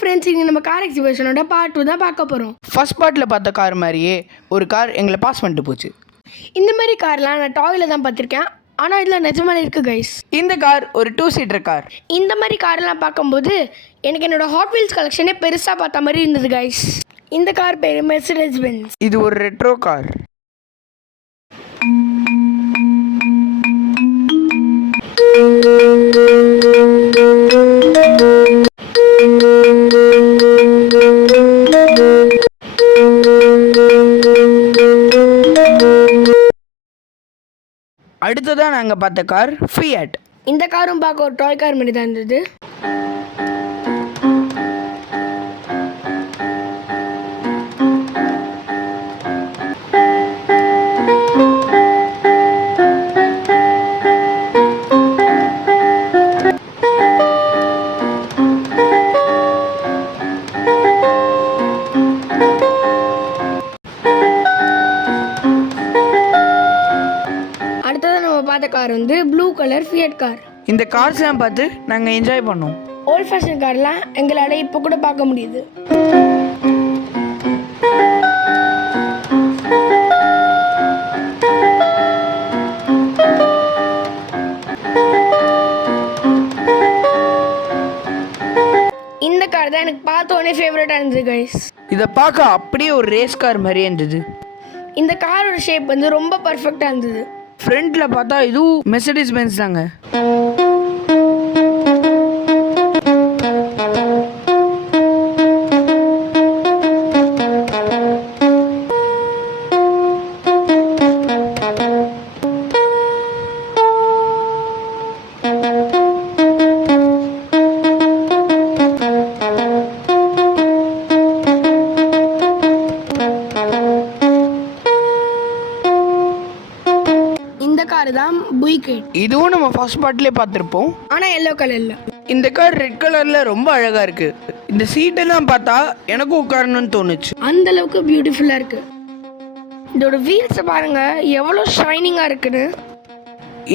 Friends, இங்கே நம்ம car எக்ஸிபிஷனோட part 2 தான் பார்க்க போகிறோம். ஃபர்ஸ்ட் பார்ட்டில் பார்த்த கார் மாதிரியே ஒரு கார் எங்களை பாஸ் பண்ணிட்டு போச்சு. இந்த மாதிரி கார்லாம் நான் டாயில் தான் பார்த்துருக்கேன், ஆனால் இதில் நிஜமாலே இருக்குது கைஸ். இந்த கார் ஒரு 2 சீட்டர் கார். இந்த மாதிரி கார்லாம் பார்க்கும்போது எனக்கு என்னோட ஹாட் வீல்ஸ் கலெக்ஷனே பெருசாக பார்த்த மாதிரி இருந்தது கைஸ். இந்த கார் பேர் மெர்சிடிஸ் பென்ஸ். இது ஒரு ரெட்ரோ கார். அடுத்ததான் நாங்கள் பார்த்த கார் ஃபியட். இந்த காரும் பார்க்க ஒரு டாய் கார் மாதிரி தான் இருந்தது. பார்த்த கார் வந்து ப்ளூ கலர் ஃபியட் கார். இந்த கார்ஸ்லாம் பார்த்து நாங்கள் என்ஜாய் பண்ணோம். ஓல்ட் ஃபேஷன் கார்லாம் எங்களால் இப்போ கூட பார்க்க முடியுது. இந்த கார் தான் எனக்கு பார்த்தோன்னே ஃபேவரட்டாக இருந்தது கைஸ். இதை பார்க்க அப்படியே ஒரு ரேஸ் கார் மாதிரியே இருந்தது. இந்த காரோட ஷேப் வந்து ரொம்ப பர்ஃபெக்டாக இருந்தது. ஃப்ரண்ட்டில் பார்த்தா இதுவும் மெர்சிடிஸ் பென்ஸ் தாங்க. இதுவும் நம்ம ஃபர்ஸ்ட் பார்ட்லேயே பார்த்துருப்போம், ஆனால் எல்லோ கலரில். இந்த கார் ரெட் கலரில் ரொம்ப அழகாக இருக்குது. இந்த சீட்டெல்லாம் பார்த்தா எனக்கும் உட்காரணும்னு தோணுச்சு. அந்த அளவுக்கு பியூட்டிஃபுல்லாக இருக்குது. இதோட வீல்ஸை பாருங்க எவ்வளோ ஷைனிங்காக இருக்குன்னு.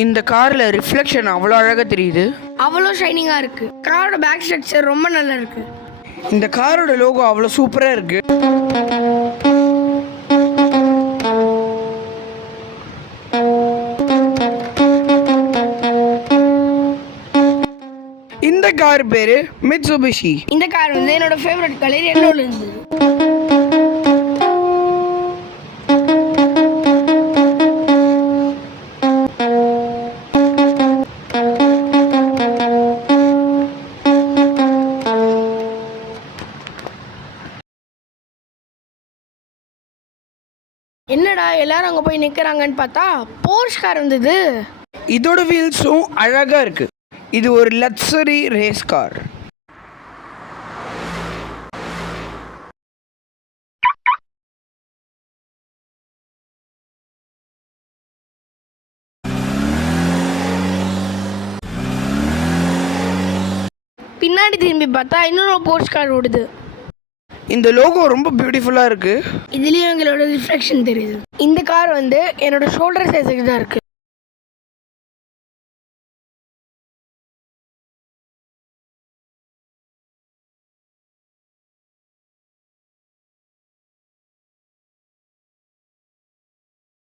இந்த காரில் ரிஃப்ளெக்ஷன் அவ்வளோ அழகாக தெரியுது, அவ்வளோ ஷைனிங்காக இருக்குது. காரோட பேக் ஸ்ட்ரக்சர் ரொம்ப நல்லா இருக்குது. இந்த காரோட லோகோ அவ்வளோ சூப்பராக இருக்குது. இந்த கார் பேரு மிட்சுபிஷி. இந்த கார் வந்து என்னோட ஃபேவரட் கலர் எல்லோல இருந்தது. என்னடா எல்லாரும் அங்கே போய் நிற்கிறாங்கன்னு பார்த்தா போர்ஷ் கார் இருந்தது. இதோட வீல்ஸும் அழகா இருக்கு. இது ஒரு லக்ஸரி ரேஸ் கார். பின்னாடி திரும்பி பார்த்தா இன்னொரு போர்ஷ் கார் ஓடுது. இந்த லோகோ ரொம்ப பியூட்டிஃபுல்லாக இருக்கு. இதுலேயும் எங்களோட ரிஃப்ளெக்ஷன் தெரியுது. இந்த கார் வந்து என்னோட ஷோல்டர் சைஸுக்கு தான் இருக்கு.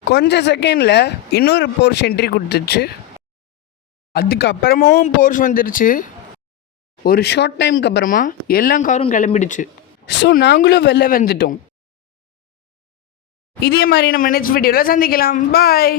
கொஞ்ச செகண்டில் இன்னொரு போர்ஷ் என்ட்ரி கொடுத்துருச்சு. அதுக்கப்புறமாவும் போர்ஷ் வந்துருச்சு. ஒரு ஷார்ட் டைமுக்கு அப்புறமா எல்லா காரும் கிளம்பிடுச்சு. ஸோ நாங்களும் வெளில வந்துட்டோம். இதே மாதிரி நம்ம நெக்ஸ்ட் வீடியோவில் சந்திக்கலாம். பாய்.